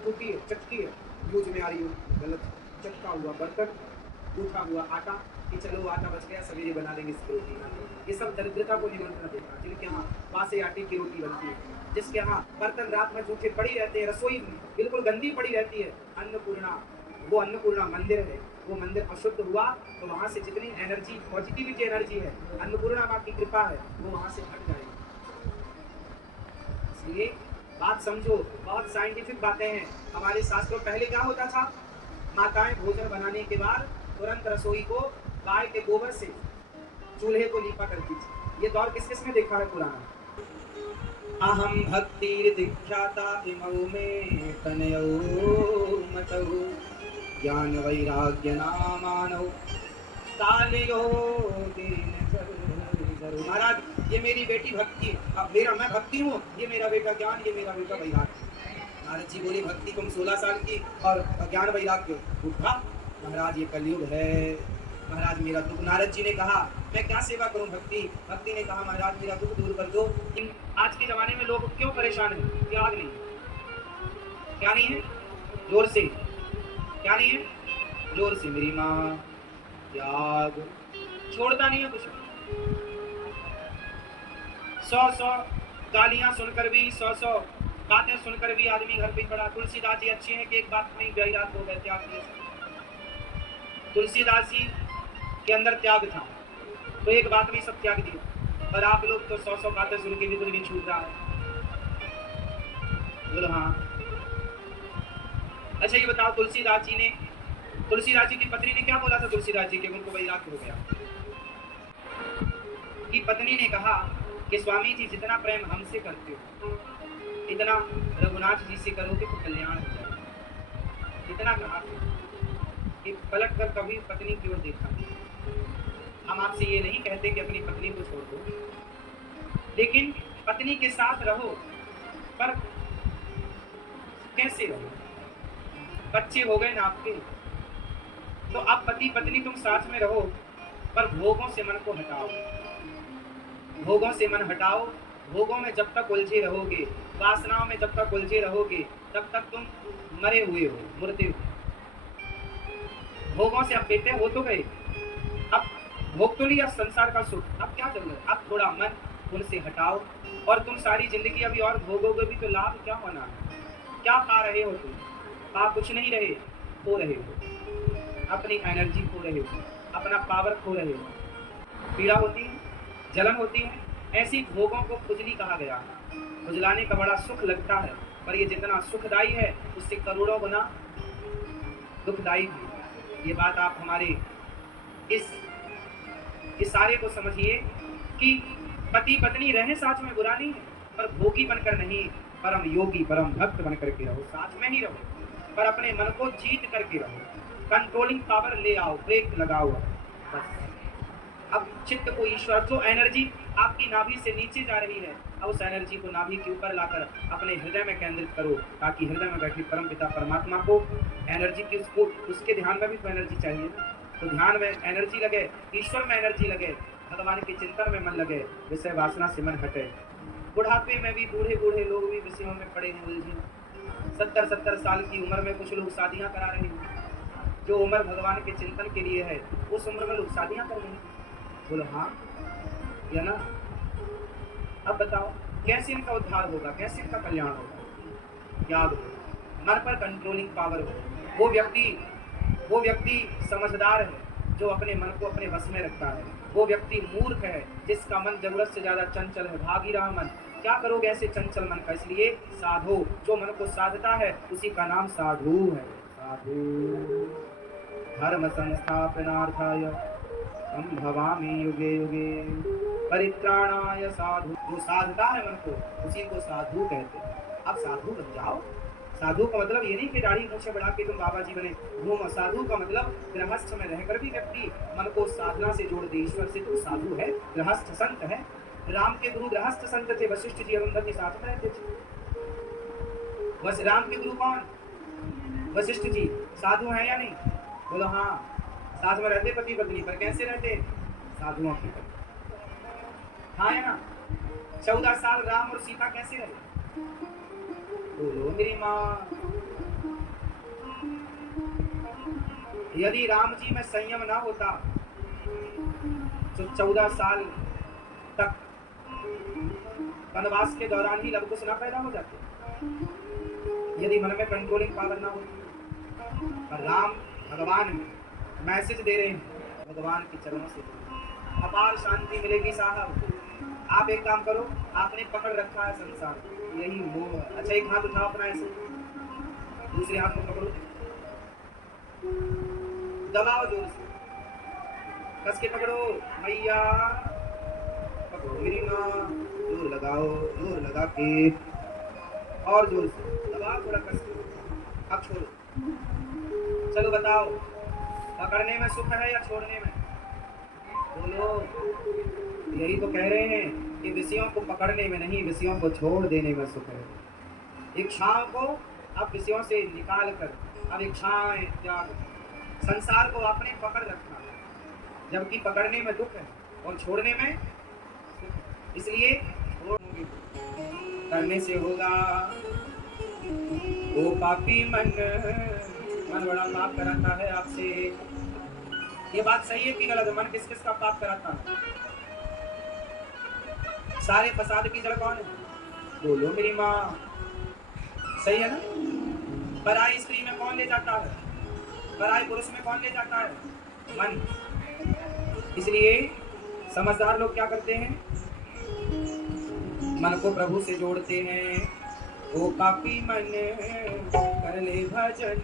चटकुटी है, चटकी है, यूज में आ रही हो, गलत। चटका हुआ बर्तन, गूथा हुआ आटा, कि चलो आटा बच गया, सवेरे बना लेंगे इसकी रोटी। ये सब दरिद्रता को निमंत्रण देता है। जिनके यहाँ बासे आटे की रोटी बनती है, जिसके यहाँ बर्तन रात में जूठे पड़ी रहते हैं, रसोई बिल्कुल गंदी पड़ी रहती है, अन्नपूर्णा, वो अन्नपूर्णा मंदिर है, वो मंदिर अशुद्ध हुआ तो वहाँ से जितनी एनर्जी, पॉजिटिविटी एनर्जी है, अन्नपूर्णा माँ की कृपा है, वो वहाँ से हट जाएगी। इसलिए बात समझो, बहुत साइंटिफिक बातें हैं हमारे शास्त्रों। पहले क्या होता था, माताएं भोजन बनाने के बाद तुरंत रसोई को गाय के गोबर से चूल्हे को लीपा करती थी। ये दौर किस किस में देखा है पुराना? अहम भक्ति दीक्षाता इमौ में तनयो मतौ ज्ञान वैराग्य नामानौ कालयो दिन जरूर। महाराज ये मेरी बेटी भक्ति है, मेरा मैं भक्ति हूँ, ये मेरा बेटा ज्ञान, ये मेरा बेटा वैराग्य। नारद जी बोले भक्ति तुम 16 साल की और ज्ञान वैराग्य उठा। महाराज ये कलयुग है, महाराज मेरा दुख। नारद जी ने कहा मैं क्या सेवा करूं भक्ति? भक्ति ने कहा महाराज मेरा दुख दूर कर दो। आज के जमाने में लोग क्यों परेशान हैं? त्याग नहीं, क्या नहीं है? जोर से, क्या नहीं है? जोर से, मेरी माँ त्याग छोड़ता नहीं है कुछ। 100 गालियां सुनकर भी, 100 बातें सुनकर भी आदमी घर पे खड़ा। तुलसीदास जी अच्छे हैं कि एक बात में वैराग हो गए, त्याग किए। तुलसीदास जी के अंदर त्याग था तो एक बात में सब त्याग दिया। पर आप लोग तो 100 बातें सुन के भी कुछ नहीं छूट रहा है। बोलो हाँ। अच्छा ये बताओ, तुलसीदास जी की पत्नी ने क्या बोला था? तुलसीदास जी के उनको वैराग्य हो गया कि पत्नी ने कहा कि स्वामी जी जितना प्रेम हमसे करते हो इतना रघुनाथ जी से करोगे तो कल्याण हो जाएगा। इतना कहा कि पलट कर कभी पत्नी की ओर देखा। हम आपसे ये नहीं कहते कि अपनी पत्नी को छोड़ दो, लेकिन पत्नी के साथ रहो, पर कैसे रहो? बच्चे हो गए ना आपके, तो अब पति पत्नी तुम साथ में रहो, पर भोगों से मन को हटाओ। भोगों से मन हटाओ। भोगों में जब तक उलझे रहोगे, वासनाओं में जब तक उलझे रहोगे, तब तक तुम मरे हुए हो, मुर्दे हो। भोगों से अब बेटे हो तो गए, अब भोग तो लिया संसार का सुख, अब क्या चल रहा है? अब थोड़ा मन उनसे हटाओ और तुम सारी जिंदगी अभी और भोगोगे भी तो लाभ क्या होना है? क्या पा रहे हो तुम? पा कुछ नहीं रहे, खो रहे हो। अपनी एनर्जी खो रहे हो, अपना पावर खो रहे हो। पीड़ा होती है, जलन होती है, ऐसी भोगों को खुजली कहा गया है। खुजलाने का बड़ा सुख लगता है, पर ये जितना सुखदायी है उससे करोड़ों गुना दुखदायी है। ये बात आप हमारे इस इशारे को समझिए कि पति पत्नी रहे साथ में बुरा नहीं है, पर भोगी बनकर नहीं, परम योगी परम भक्त बनकर के रहो। साथ में ही रहो, पर अपने मन को जीत करके रहो। कंट्रोलिंग पावर ले आओ, ब्रेक लगाओ। बस अब चित्त को ईश्वर, जो एनर्जी आपकी नाभि से नीचे जा रही है, अब उस एनर्जी को नाभि के ऊपर लाकर अपने हृदय में केंद्रित करो, ताकि हृदय में बैठी परम पिता परमात्मा को एनर्जी की, उसको उसके ध्यान में भी तो एनर्जी चाहिए ना। तो ध्यान में एनर्जी लगे, ईश्वर में एनर्जी लगे, भगवान के चिंतन में मन लगे, विषय वासना से मन हटे। बुढ़ापे में भी बूढ़े लोग भी विषयों में पड़े हैं उलझे। 70 साल की उम्र में कुछ लोग शादियां करा रहे हैं। जो उम्र भगवान के चिंतन के लिए है, उस उम्र में लोग शादियां कर रहे हैं। बोलो हाँ या ना? अब बताओ कैसे इनका उद्धार होगा, कैसे इनका कल्याण होगा? याद हो, मन पर कंट्रोलिंग पावर हो। वो व्यक्ति समझदार है जो अपने मन को अपने वश में रखता है। वो व्यक्ति मूर्ख है जिसका मन जरूरत से ज्यादा चंचल है, भाग ही रहा मन। क्या करोगे ऐसे चंचल मन का? इसलिए साधो, जो मन को साधता है उसी का नाम साधु है। साधु धर्म संस्थापनार्थाय संभवामि युगे युगे परित्राणाय साधु। जो साधता है मन को उसी को साधु कहते हैं। अब साधु बन जाओ। साधु का मतलब ये नहीं कि दाढ़ी मूछें बढ़ा के तुम बाबा जी बने घूमो। साधु का मतलब गृहस्थ में रहकर भी व्यक्ति मन को साधना से जोड़ दे ईश्वर से, तो साधु है, गृहस्थ संत है। राम के गुरु गृहस्थ संत थे, वशिष्ठ जी अरुंधति साथ में रहते थे। बस राम के गुरु कौन? वशिष्ठ जी। साधु है या नहीं? बोलो हाँ। साथ में रहते पति पत्नी, पर कैसे रहते? साधुओं की तरह। हाँ है ना? 14 साल राम और सीता कैसे रहे? बोलो मेरी माँ। यदि राम जी में संयम ना होता तो 14 साल तक वनवास के दौरान ही लवकुश ना पैदा हो जाते, यदि मन में कंट्रोलिंग पावर ना होती। पर राम भगवान मैसेज दे रहे हैं, भगवान के चरणों से अपार शांति मिलेगी साहब। आप एक काम करो, आपने पकड़ रखा है संसार, यही मोह। अच्छा एक हाथ उठाओ अपना ऐसे, दूसरे हाथ को पकड़ो, दबाओ जोर से, कस के पकड़ो, मैया पकड़ो मेरी माँ, जोर लगाओ, जोर लगा के और जोर से दबाओ, थोड़ा कस के, अब छोड़ो। चलो बताओ, पकड़ने में सुख है या छोड़ने में? बोलो। यही तो कह रहे हैं कि विषयों को पकड़ने में नहीं, विषयों को छोड़ देने में सुख है। इच्छाओं को अब विषयों से निकाल कर अब इच्छाएं त्याग, संसार को आपने पकड़ रखा, जबकि पकड़ने में दुख है और छोड़ने में सुख है। इसलिए छोड़ोगे, करने से होगा। वो पापी मन बड़ा पाप कराता है आपसे। ये बात सही है कि गलत है? मन किस किस का पाप कराता है? सारे फसाद की जड़ कौन है? बोलो मेरी माँ, सही है ना? पराई स्त्री में कौन ले जाता है? पराई पुरुष में कौन ले जाता है? मन। इसलिए समझदार लोग क्या करते हैं? मन को प्रभु से जोड़ते हैं। ओ पापी मन कर ले भजन।